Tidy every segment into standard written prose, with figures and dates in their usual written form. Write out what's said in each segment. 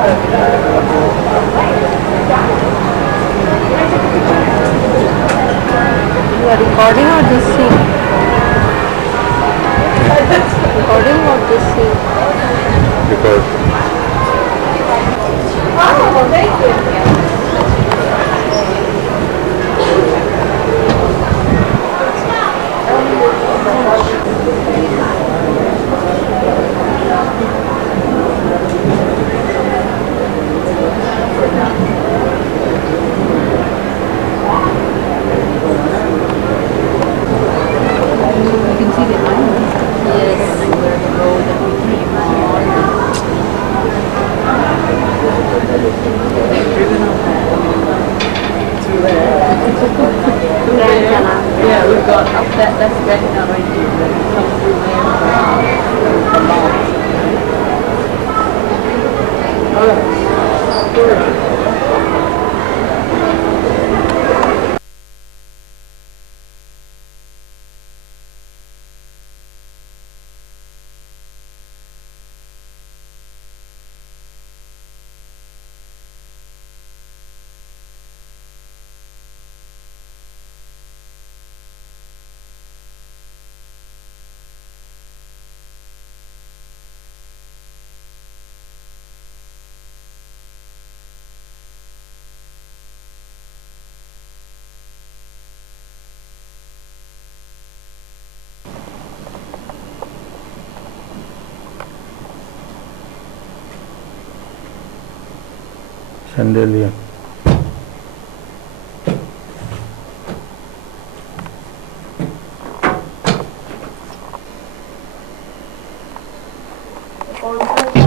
You are recording or just sing? Recording or just sing? Record. Oh, thank you. Yeah, we've got up that's that now right here. Come through Chandelier.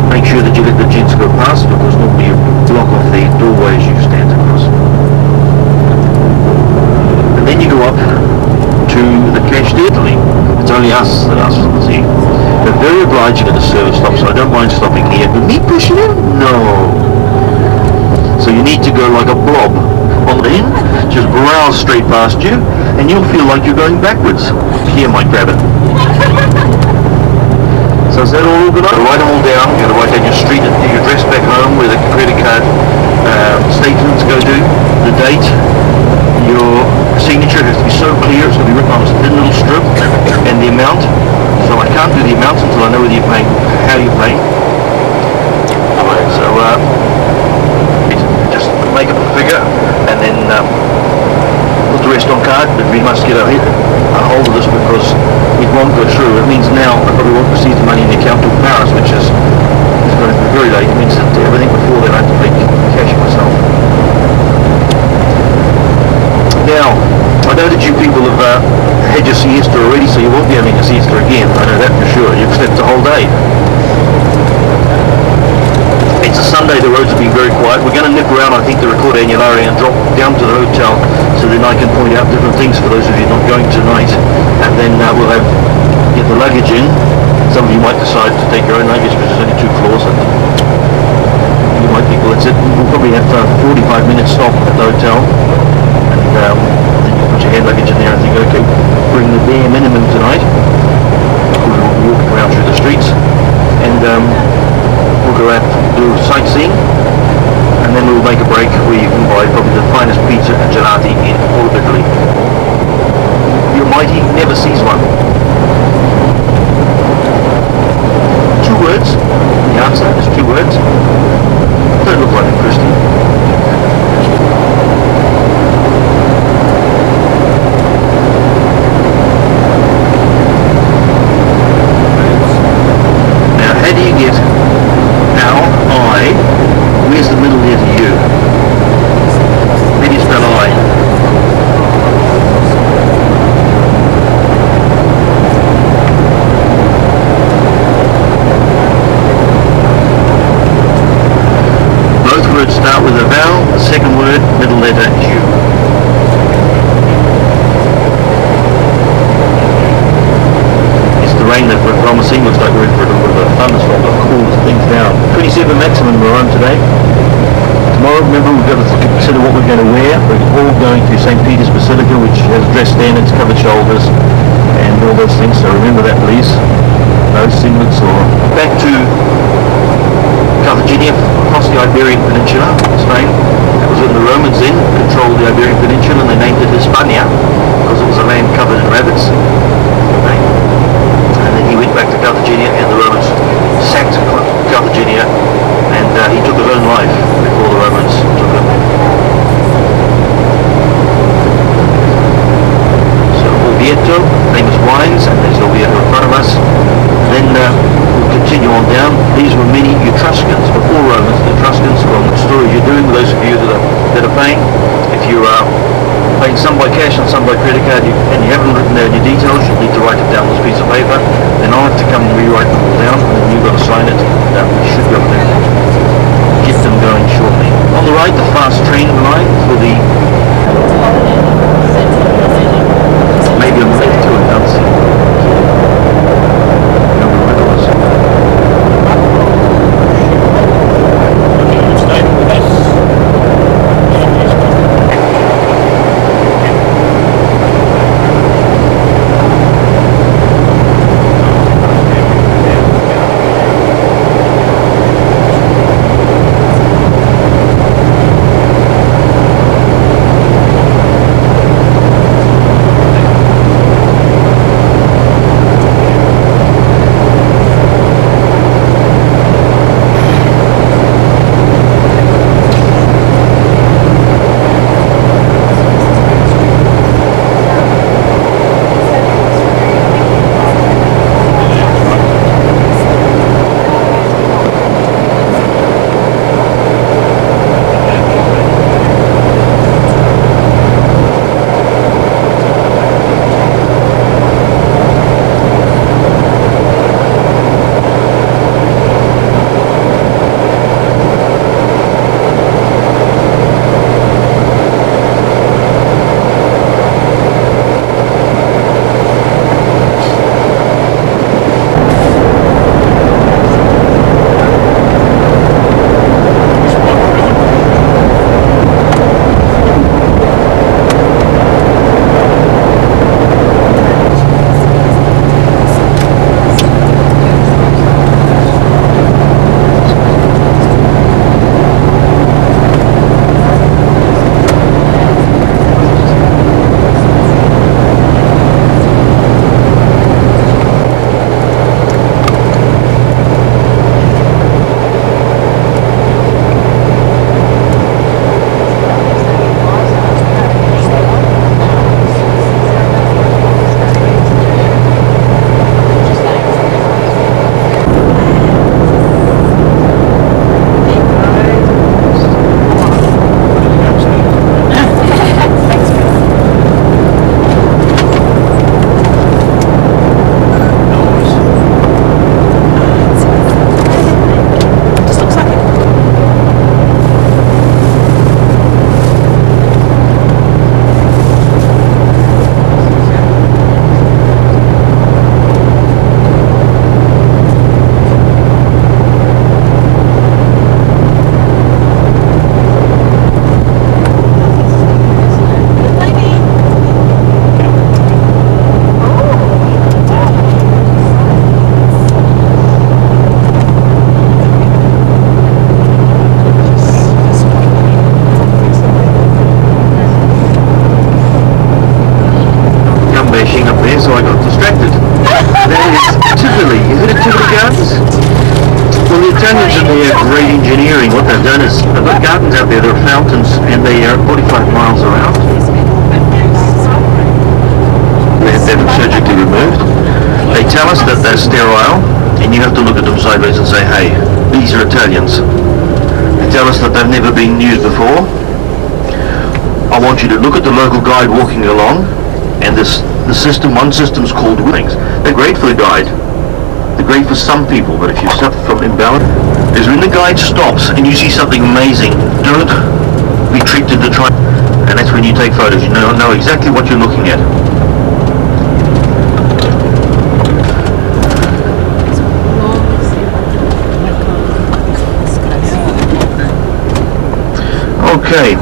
Make sure that you let the gents go past, because normally you block off the doorway as you stand across. And then you go up to the cash dealing. It's only us that ask for the tea. They're very obliging at the service stop, so I don't mind stopping here. But me pushing in? No. So you need to go like a blob on the end, just browse straight past you, and you'll feel like you're going backwards. Here might grab it. So is that all good? Write them all down. You've got to write down your street, your address back home, where the credit card statements go to, the date, your signature has to be so clear, it's going to be written on a thin little strip, and the amount. So I can't do the amounts until I know whether you're paying, how you're paying. So just make up a figure, and then put the rest on card, but we must get a hold of this because it won't go through. It means now I probably won't receive the money in the account till Paris, which is going to be very late. It means that everything before then I have to pay cash myself. Now, I know that you people have had your siesta already, so you won't be having a siesta again. I know that for sure. You've slept the whole day. It's a Sunday, the roads have been very quiet. We're going to nip around, I think, the Ricordo Anulare and drop down to the hotel so then I can point out different things for those of you not going tonight. And then we'll get the luggage in. Some of you might decide to take your own luggage because there's only 2 floors. And you might think, well, that's it. We'll probably have a 45-minute stop at the hotel. And then you put your hand luggage in there and think, okay, bring the bare minimum tonight. We'll be walking around through the streets. And we'll go out, do sightseeing, and then we'll make a break where you can buy probably the finest pizza and gelati in all of Italy. Your mighty never sees one. 2 words. The answer is 2 words. Don't look like a Christian. Now, how do you get where's the middle here to you? Where do you spell I? Both words start with a vowel, the second word, middle letter, U. It's the rain that we're promising. Looks like we're in for a little bit of a thunderstorm that cools things down. 27 maximum we're on today. Tomorrow, remember, we've got to consider what we're going to wear. We're all going to St. Peter's Basilica, which has dress standards, covered shoulders, and all those things. So remember that, please. No singlets or... Back to Cartagena, across the Iberian Peninsula, Spain. That was when the Romans then controlled the Iberian Peninsula and they named it Hispania because it was a land covered in rabbits. Right? And then he went back to Cartagena and the Romans sacked Cartagena and he took his own life before the Romans took him. So Orvieto, famous wines, and there's Orvieto in front of us. Then we'll continue on down. These were many Etruscans before Romans. The Etruscans, well, what story you're doing with those of you that are paying. If you are paying some by cash and some by credit card and you haven't written down your details, you need to write it down on this piece of paper. Then I'll have to come and rewrite them all down and then you've got to sign it. That should go there. Get them going shortly. On the right, the fast train line for the maybe I'm late to it, can't see. What they've done is they've got gardens out there, there are fountains, and they are 45 miles around. They have to have them surgically removed. They tell us that they're sterile, and you have to look at them sideways and say, hey, these are Italians. They tell us that they've never been used before. I want you to look at the local guide walking along, and the system, one system's called Wings. They're great for the guide. They're great for some people, but if you suffer from imbalance, is when the guide stops and you see something amazing, don't be tricked into trying, and that's when you take photos. You know exactly what you're looking at. Okay.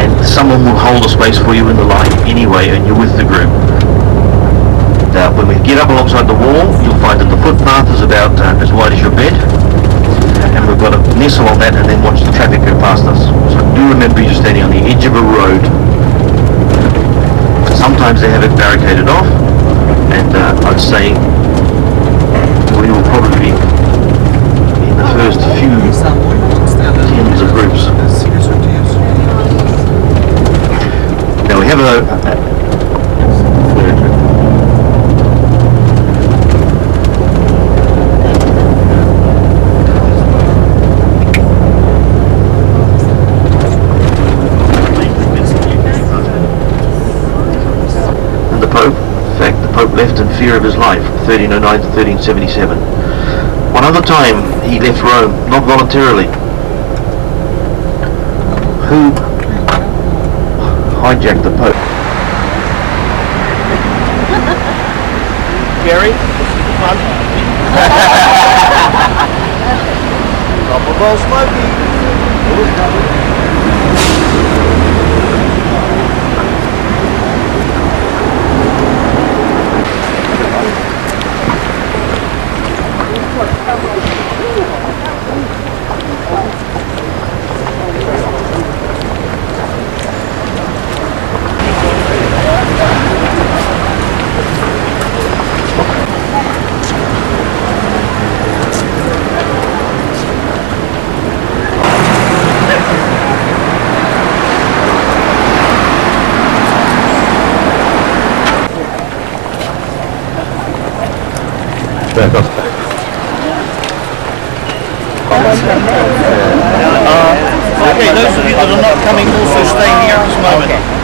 And someone will hold a space for you in the line anyway, and you're with the group. When we get up alongside the wall, you'll find that the footpath is about as wide as your bed, and we've got to nestle on that and then watch the traffic go past us. So do remember you're standing on the edge of a road. Sometimes they have it barricaded off, and I'd say we will probably be in the first few tens of groups. Now we have and the Pope, in fact, the Pope left in fear of his life, 1309 to 1377. One other time he left Rome, not voluntarily. Who hijacked the Pope? Gary? Fun? Drop a ball, Smokey. Back up. Okay, those of you that are not coming also stay here at this moment.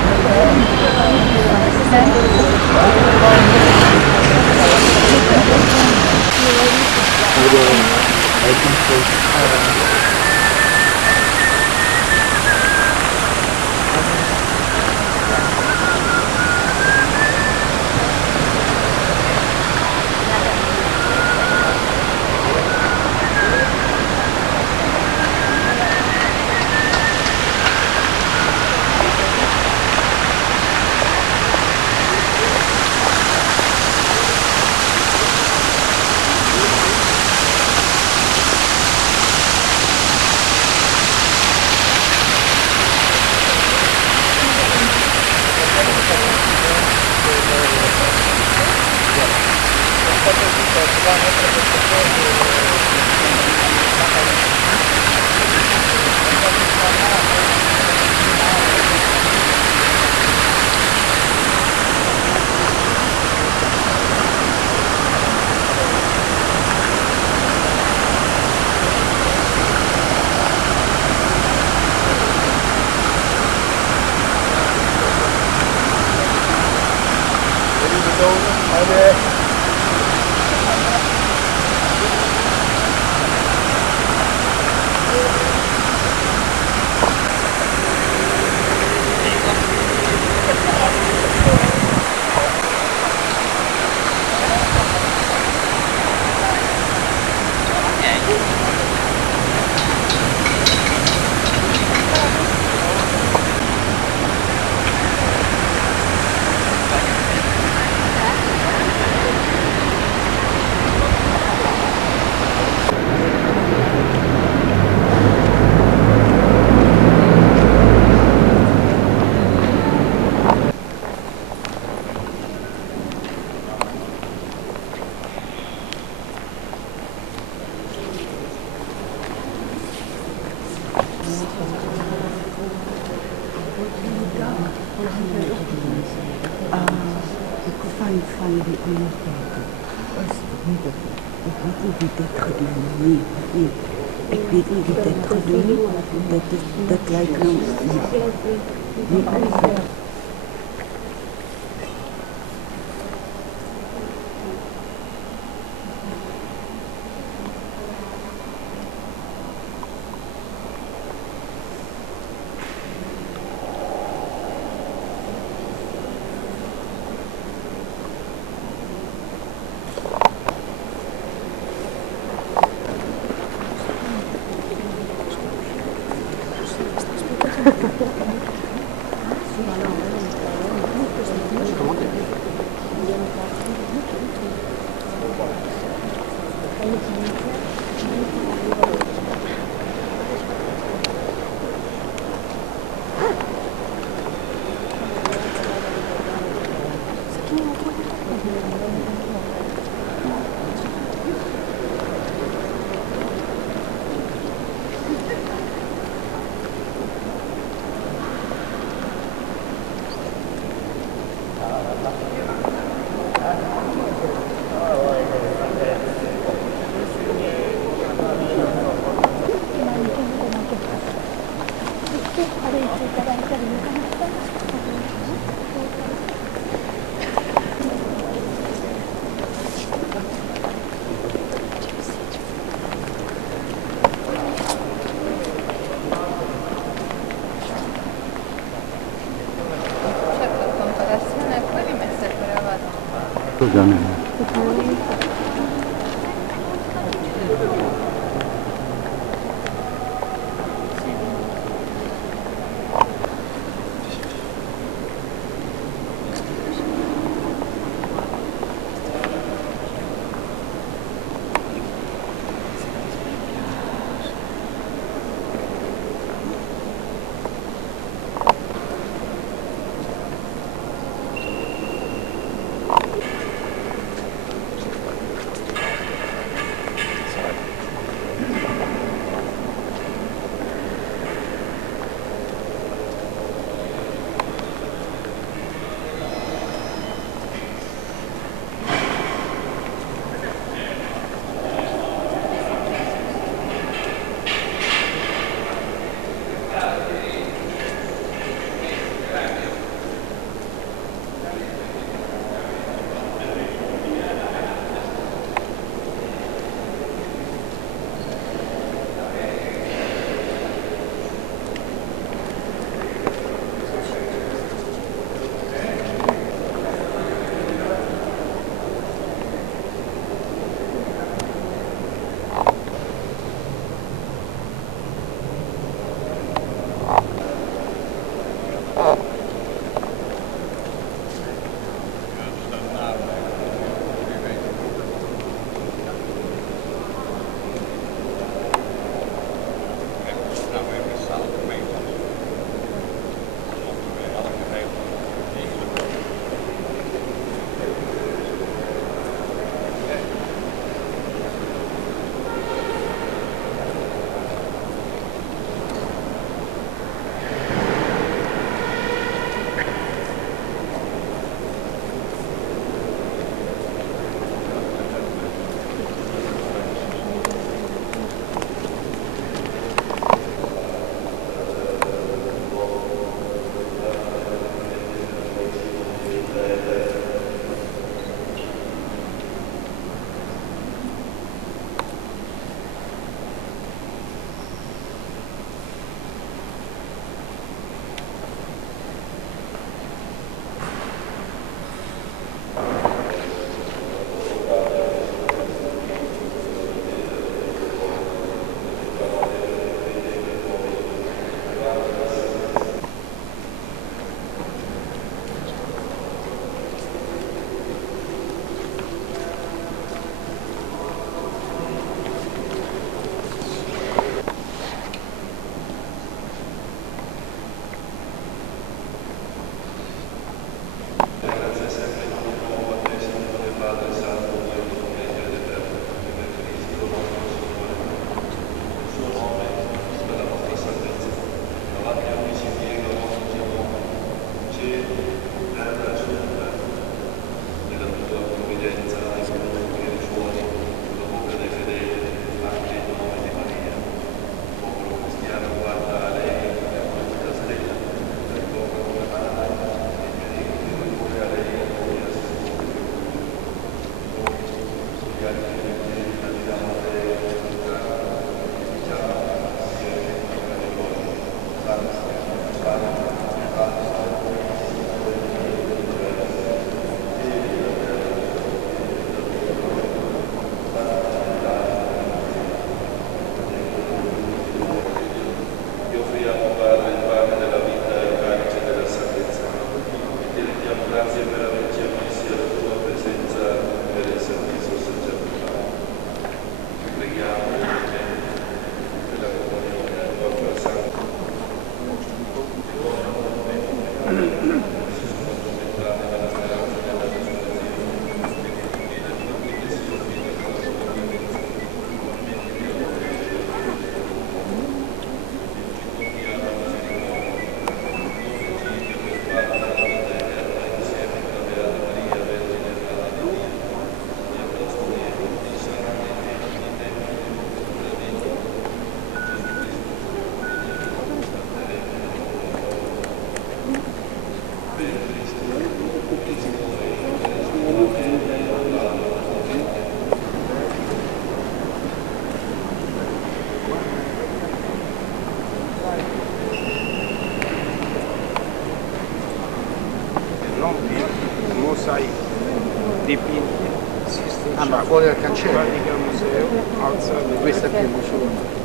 van die onderwerpen. Ik weet niet wie dit gedaan heeft. Nee. Ik weet niet wie dit gedaan heeft. Dat lijkt me niet uit. जाने हैं। fuori dal cancello. Questa è più mussolone.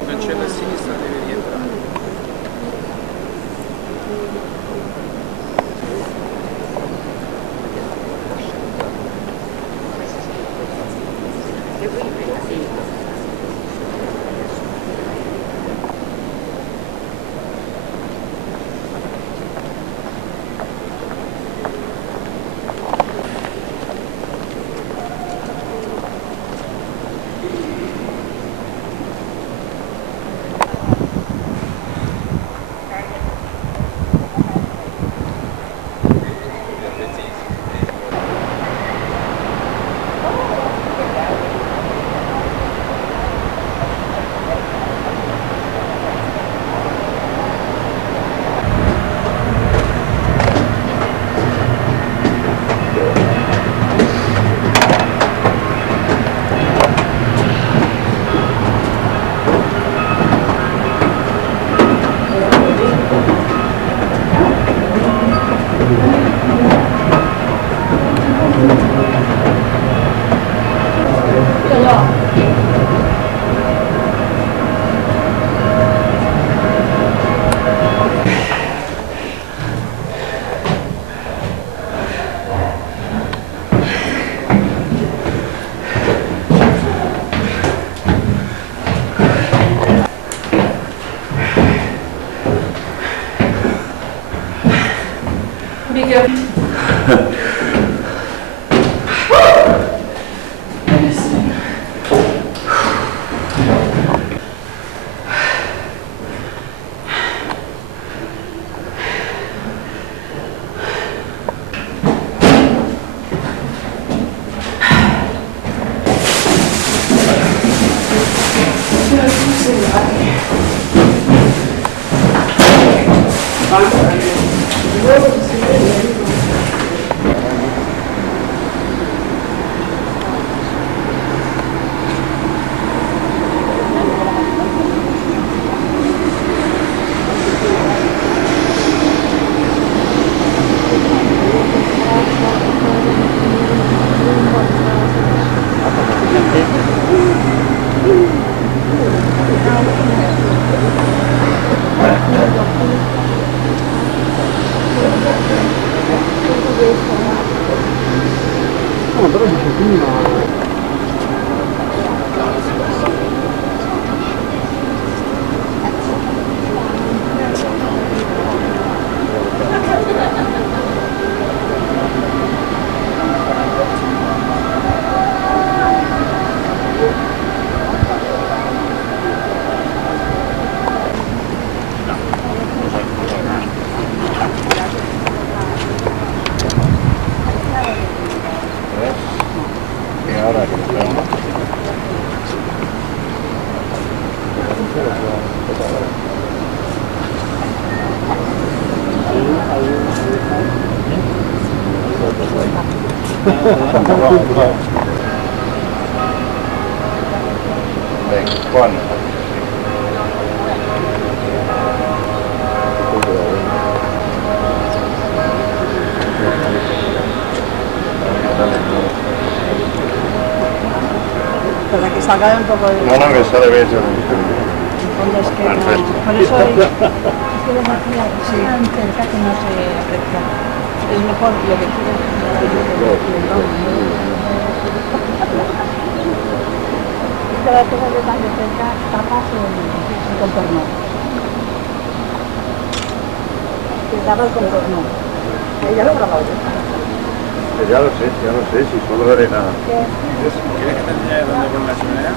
Il cancello a sinistra deve rientrare. Para que salga un poco de... No, no, que sale bien. fondo es que Perfecto. no, por eso es que los aquí tan cerca que no se aprecia. Es mejor lo que quieras. Cada cosa de tan de cerca tapas el contorno. Te tapa el contorno. Ya lo he grabado yo. Ya lo sé, si solo veré nada. ¿Quieres que te enseñe dónde poner la chimenea?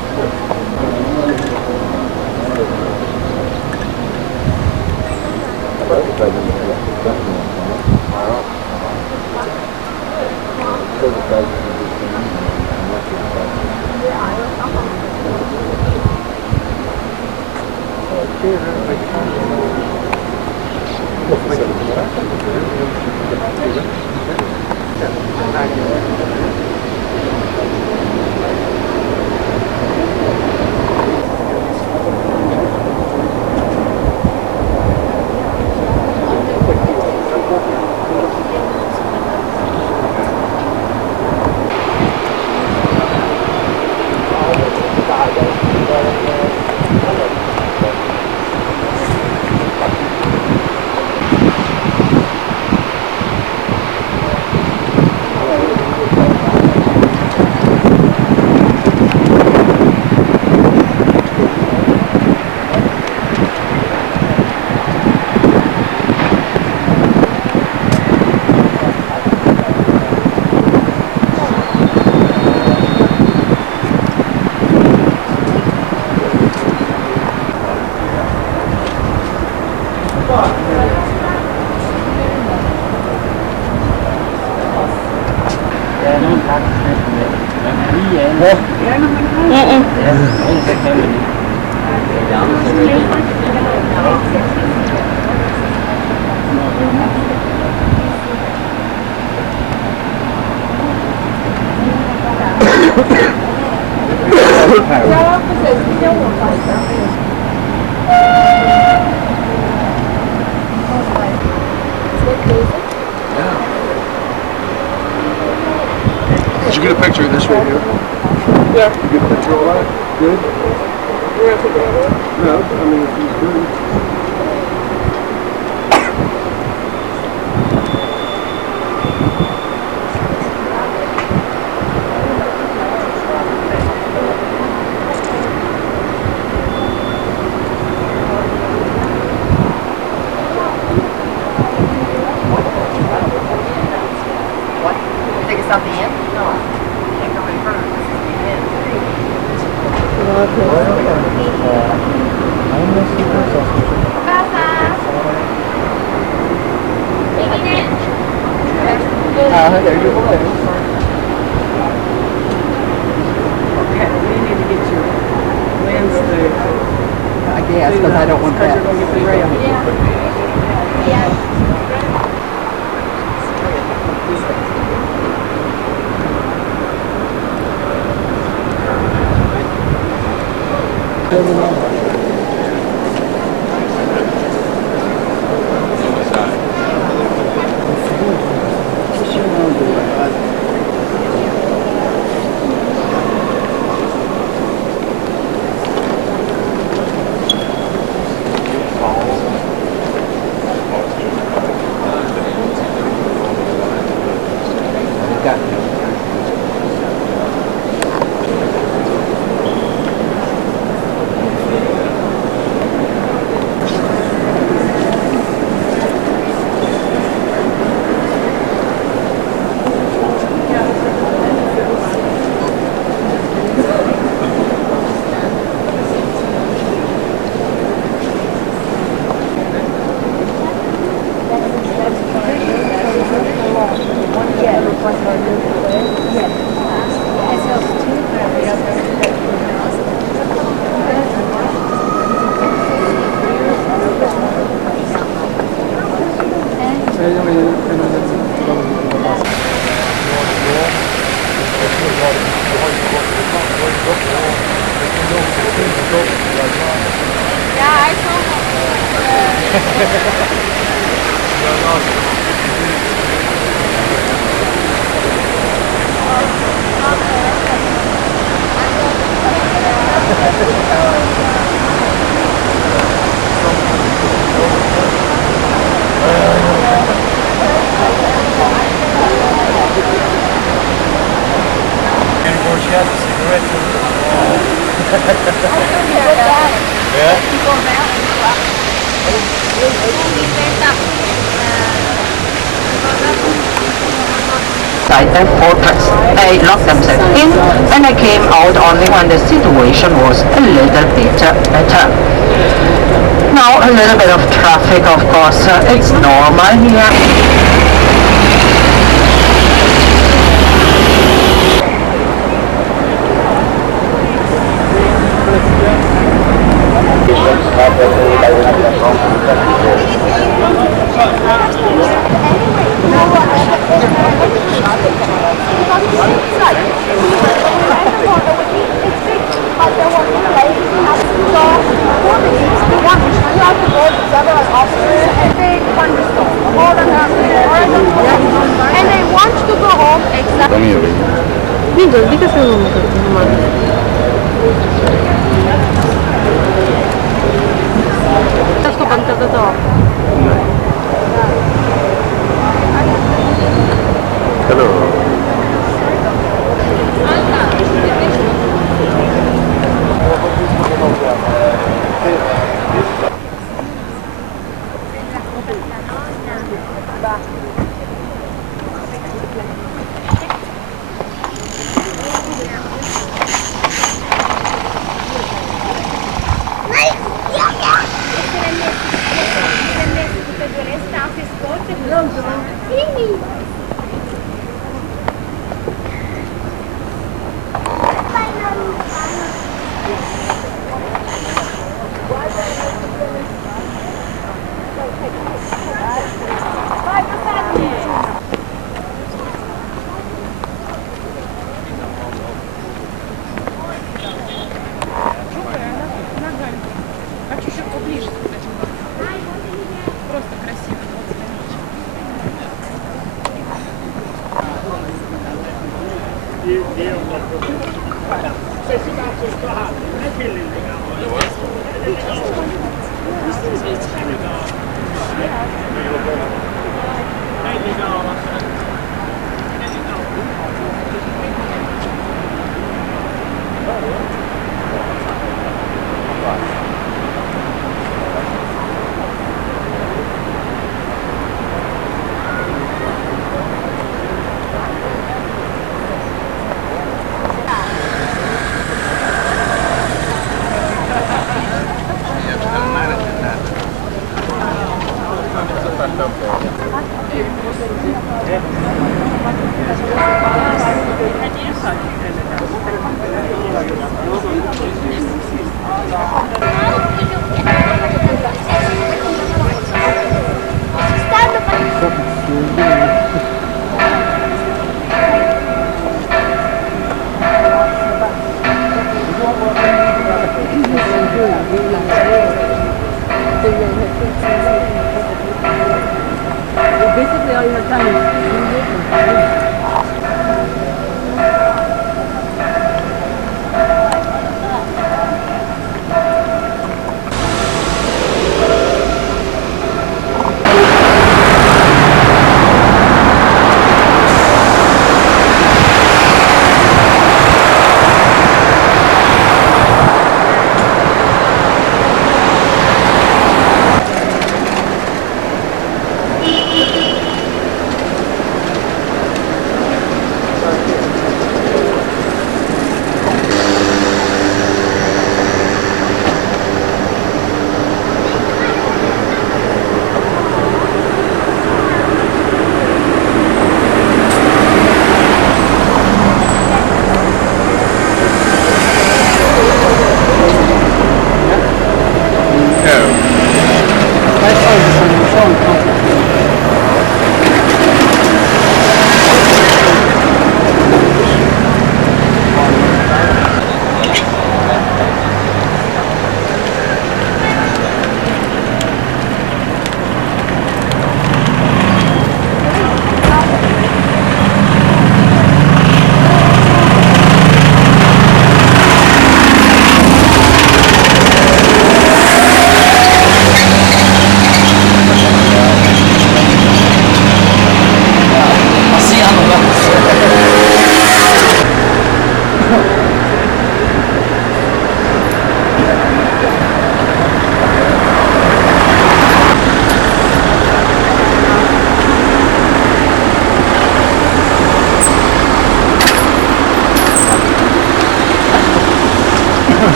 Did you get a picture of this right here? Yeah. You get a picture of that? Good? You want to take it? No, I mean, if you could. There you go. Okay, we need to get your landscape. I guess, because I don't want that. Because you're going to get the rail. And fortress. They locked themselves in and I came out only when the situation was a little bit better. Now a little bit of traffic, of course, it's normal here. नहीं जल्दी कैसे घूम करते हैं हमारे उसको बंद कर दो तो hello Basically, all you have done is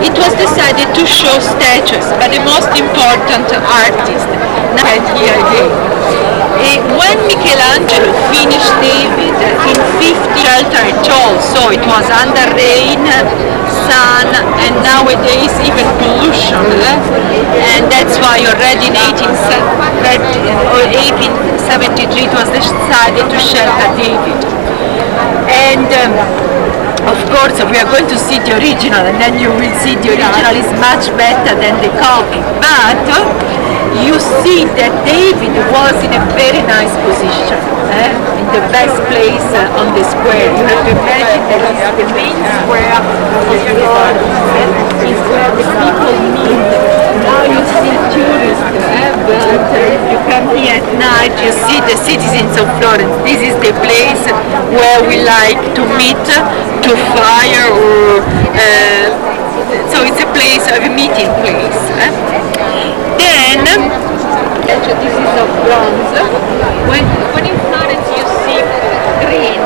it was decided to show statues, but the most important artist had here again. When Michelangelo finished David in 50 shelter at all, so it was under rain, sun, and nowadays even pollution, and that's why already in 1873 it was decided to shelter David. And of course, we are going to see the original, and then you will see the original is much better than the copy. But you see that David was in a very nice position, in the best place on the square. You have to imagine that it's the main square of the world, is where the people meet. Now you see tourists, but you come here at night, you see the citizens of Florence. This is the place where we like to meet, to fire, or so it's a place, a meeting place. Then, this is of bronze. When in Florence you see green,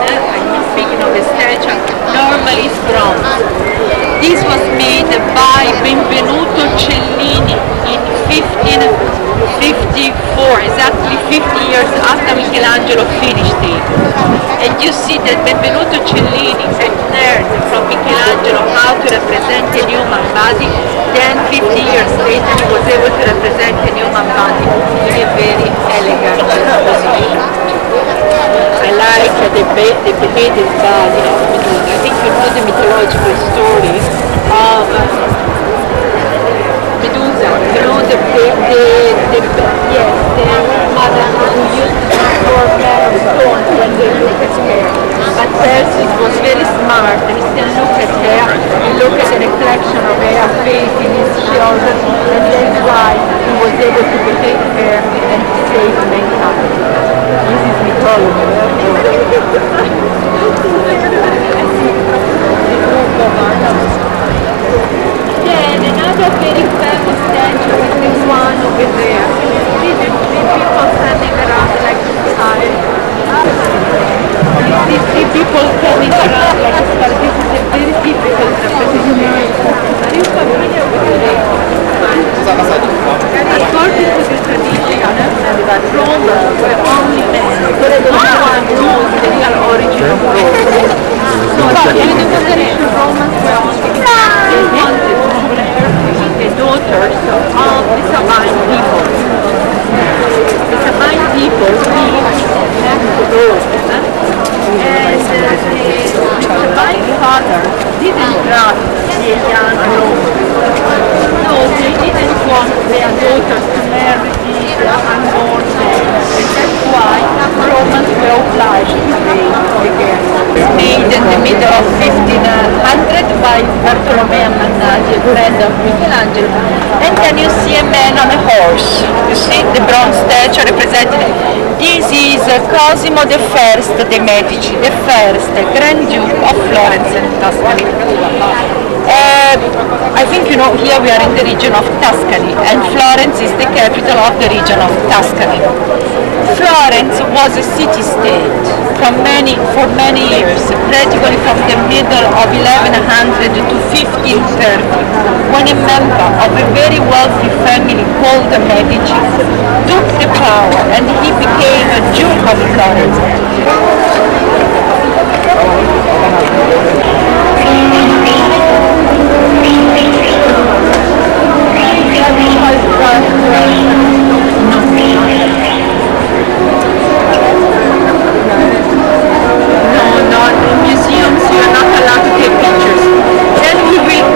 50 years after Michelangelo finished it. And you see that Benvenuto Cellini had learned from Michelangelo how to represent a human body, then 50 years later he was able to represent a human body in a very elegant position. I like the beheaded body of Medusa. I think you know the mythological story of Medusa. You know the mother who used to transform men of stones when they look at her. But Perseus was very smart and he still look at her, he looked at the reflection of her face in his shoulder, and that's why he was able to behead her and to save mankind. This is mythology. Then another very famous statue is this one over there. These people standing around like a child. These three people standing around like a child. This is a very difficult representation. Are you familiar with it? According to the tradition, Romans were only men. No one knows the real origin of Rome. So according to the tradition, Romans were only men. They wanted to inherit the daughters of the Sabine people. The Sabine people lived next to Rome. And the Sabine father didn't trust the young Romans. So they didn't want their daughters to marry the unborn men. And that's why Romans were obliged to raise the girl. Made in the middle of 1500 by Bartolomeo Mannaggia, friend of Michelangelo. And then you see a man on a horse. You see the bronze statue represented. This is Cosimo I de' Medici, the first Grand Duke of Florence and Tuscany. I think you know here we are in the region of Tuscany, and Florence is the capital of the region of Tuscany. Florence was a city-state for many years, practically from the middle of 1100 to 1530, when a member of a very wealthy family called the Medici took the power and he became a Duke of Florence. Museums, you're not allowed to take pictures. Then we will...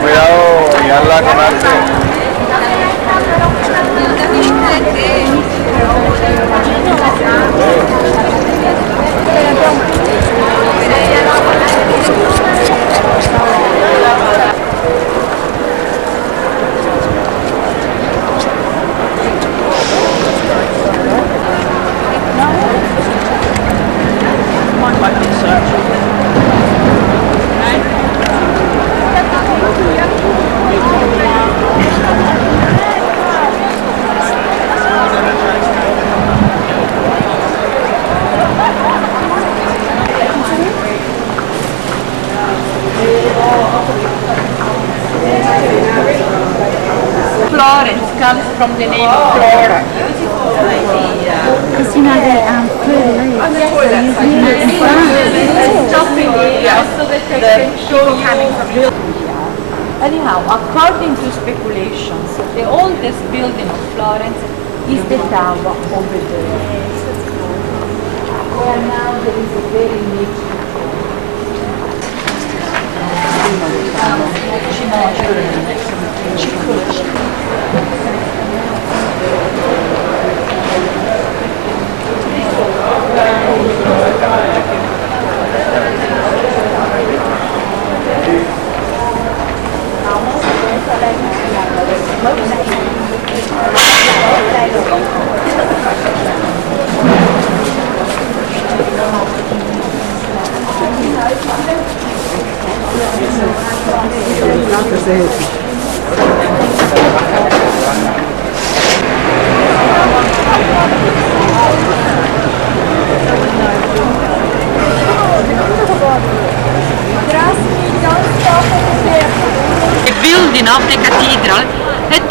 Cuidado, guiarla con arte. Florence comes from the name Flora. Because you know they put Stopping here so that I can show you. Anyhow, according to speculations, the oldest building of Florence is the tower over there. Where now there is a very rich Здравствуйте.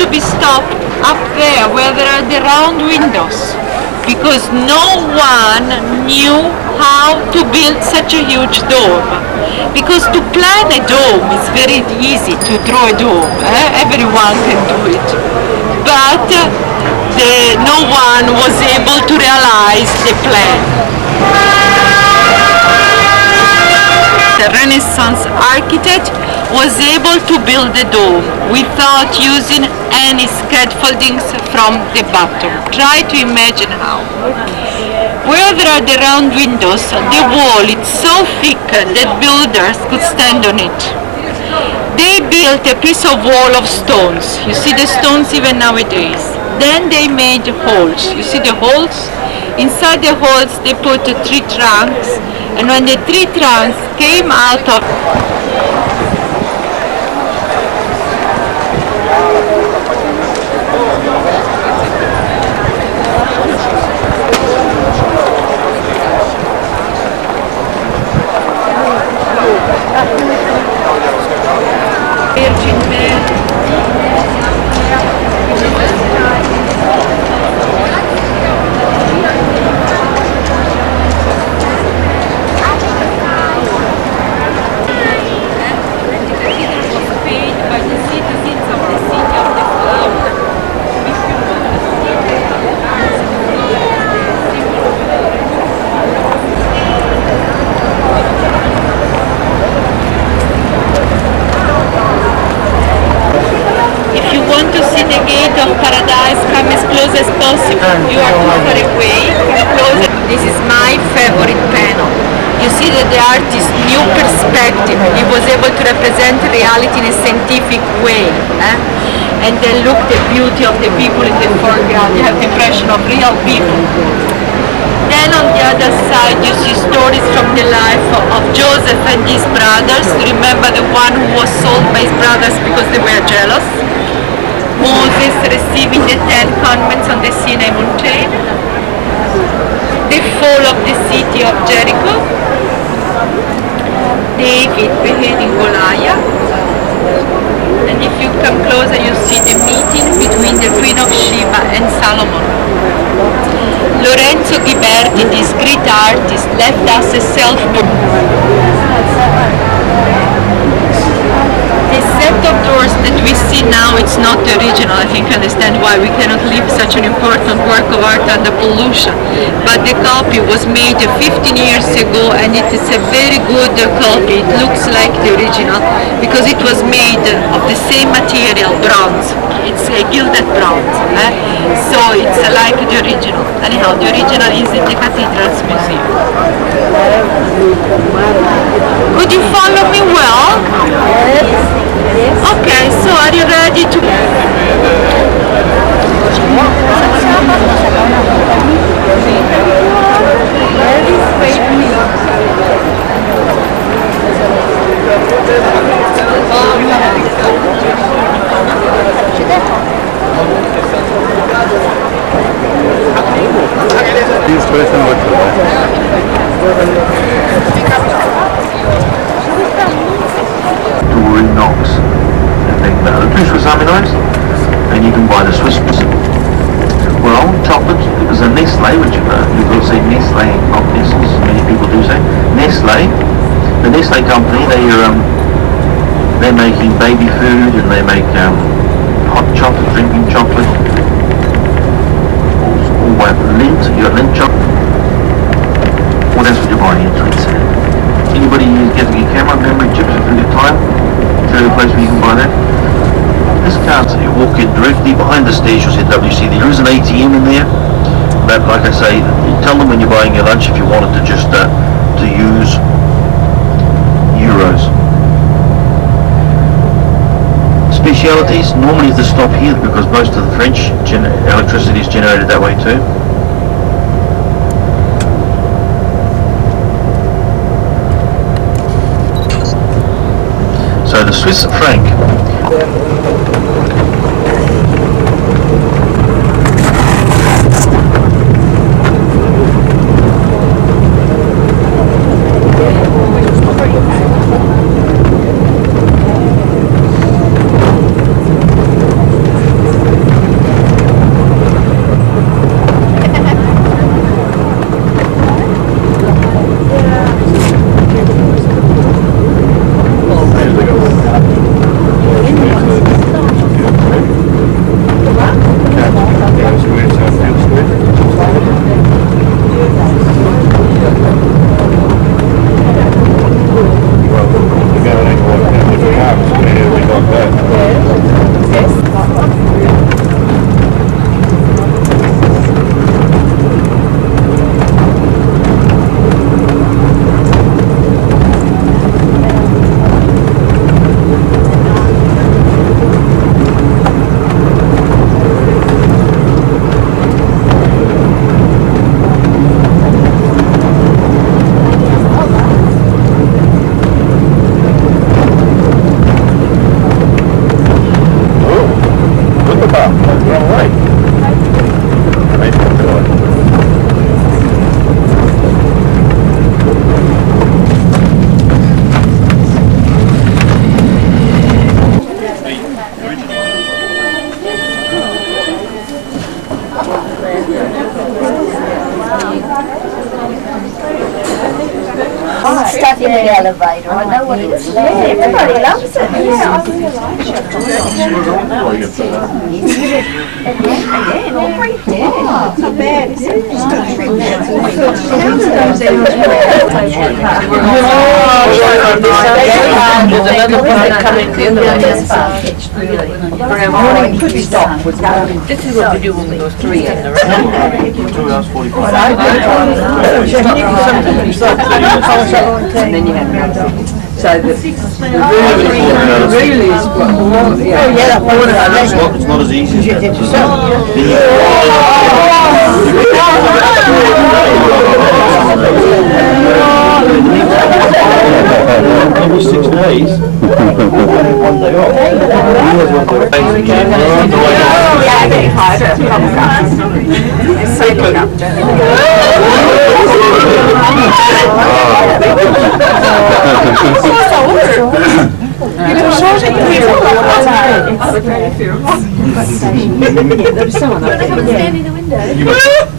to be stopped up there where there are the round windows, because no one knew how to build such a huge dome. Because to plan a dome is very easy, to draw a dome, everyone can do it. But no one was able to realize the plan. The Renaissance architect was able to build the dome without using any scaffoldings from the bottom. Try to imagine how. Where there are the round windows, the wall is so thick that builders could stand on it. They built a piece of wall of stones. You see the stones even nowadays. Then they made holes. You see the holes? Inside the holes they put 3 trunks, and when the 3 trunks came out of you are too far away, come closer. This is my favorite panel. You see that the artist new perspective. He was able to represent reality in a scientific way. And then look the beauty of the people in the foreground. You have the impression of real people. Then on the other side you see stories from the life of Joseph and his brothers. Remember the one who was sold by his brothers because they were jealous. Moses receiving the 10 commandments on the Sinai mountain, the fall of the city of Jericho, David beheading Goliath, and if you come closer you see the meeting between the Queen of Sheba and Solomon. Lorenzo Ghiberti, this great artist, left us a The set of doors that we see now, it's not the original. I think you understand why we cannot leave such an important work of art under pollution. But the copy was made 15 years ago and it is a very good copy. It looks like the original because it was made of the same material, bronze. It's a gilded bronze. So it's like the original. Anyhow, the original is in the Cathedral's Museum. Could you follow me well? Okay, so are you ready to... Knox. The two Swiss Army knives, and you can buy the Swiss well, chocolate, because a Nestle, which you will say Nestle, not Nestles, many people do say. Nestle, the Nestle company, they're making baby food and they make hot chocolate, drinking chocolate, all Lindt, you got Lindt chocolate. What else would you buy here? Anybody getting a camera, memory chips if you get time? Show you a place where you can buy that. This counter, you walk in directly behind the stage, you'll see WC. There is an ATM in there, but like I say, tell them when you're buying your lunch if you wanted to just to use euros. Specialities, normally they stop here because most of the French electricity is generated that way too. So the Swiss franc. wrong way. Stuck in the elevator. I know what it's like. Everybody loves it. Yeah, I really like it. It's not bad, is it? This is what we do when we go 3 in the round. 2 hours 45. And then you have another. So the really is what. It's not as easy as that. Every 6 days, 1 day off.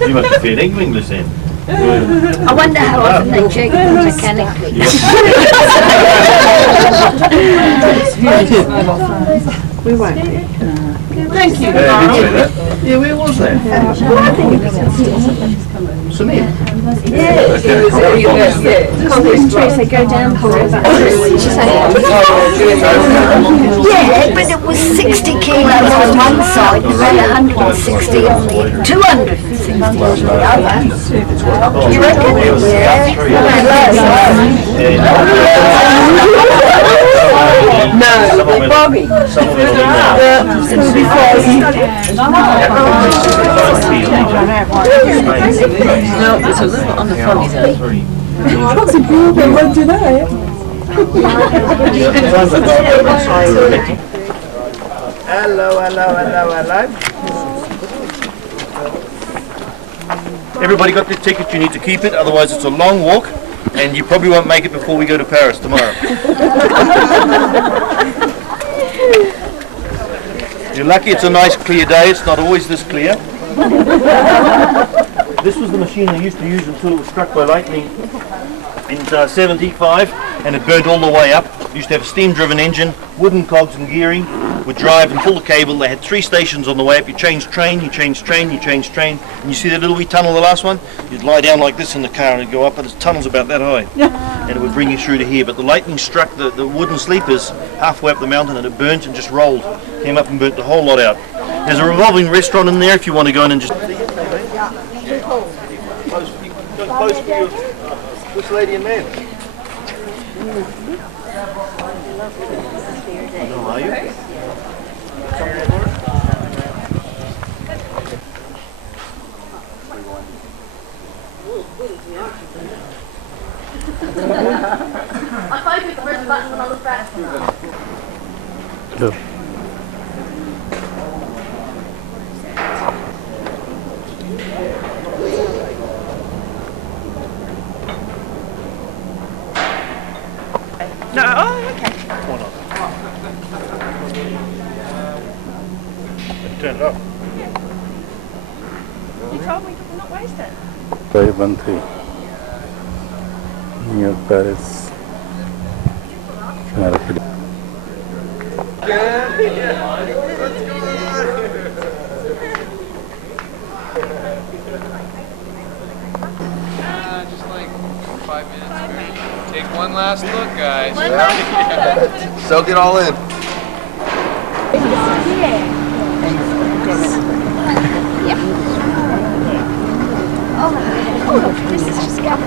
You must be feeling England, Lucerne. I wonder how often they check it mechanically. We won't be. Thank you. Yeah, I did say that. Yeah, where was that? Cement. Yeah, they go down for it. Yeah, but it was 60 kilos on one side and then 160 on the 260 on the other. You reckon? No, Bobby. No, it's a little on the foggy side. Hello. Everybody got their ticket, you need to keep it, otherwise it's a long walk and you probably won't make it before we go to Paris tomorrow. You're lucky it's a nice clear day, it's not always this clear. This was the machine they used to use until it was struck by lightning in 75 and it burnt all the way up. Used to have a steam driven engine, wooden cogs and gearing, would drive and pull the cable. They had 3 stations on the way up. You change train, you change train, you change train. And you see that little wee tunnel, the last one? You'd lie down like this in the car and it'd go up, and the tunnel's about that high. And it would bring you through to here. But the lightning struck the wooden sleepers halfway up the mountain and it burnt and just rolled. Came up and burnt the whole lot out. There's a revolving restaurant in there if you want to go in and just... Close for you. Which lady and man? No, are you? I find the first button when I look back. No, oh, okay. Turn it off. You told me to not waste it. Near Paris. Just like 5 minutes. Take one last look, guys. Soak it all in. Oh, this is just got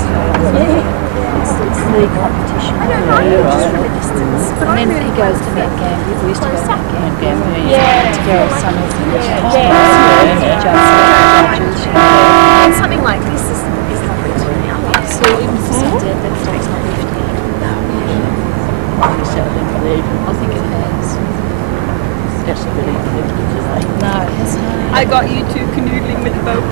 It's the competition. Just from a distance. And then he goes to Met Gambier. We used to go to Met Gambier. Yeah. To Gareth Summers and judges. And something like this is lovely too now. So even if it's dead, that stays not lifting. No. I think it has. That's really lifted today. No, it hasn't. I got you two canoodling with the boat.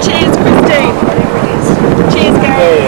Cheers, Christine. Cheers, Gary.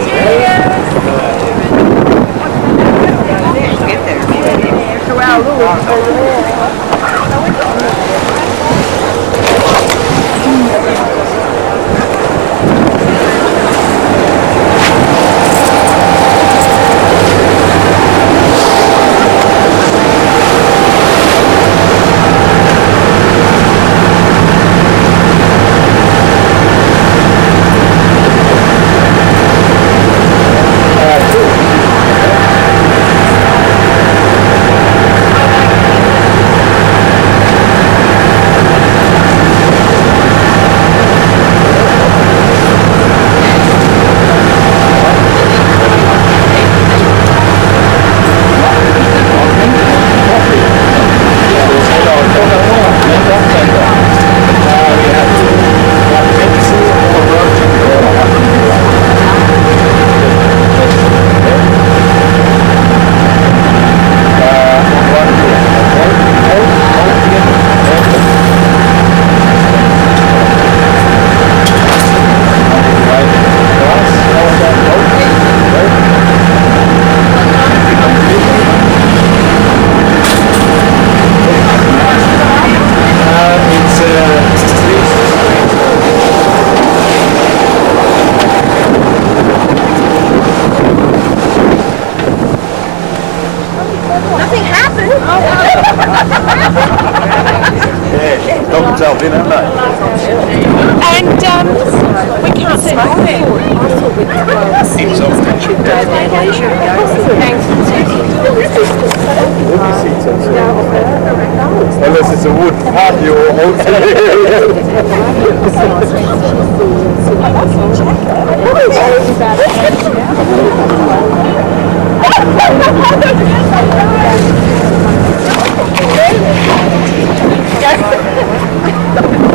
thought we'd go down leisure and Unless it's a wood patio or hotel area. go.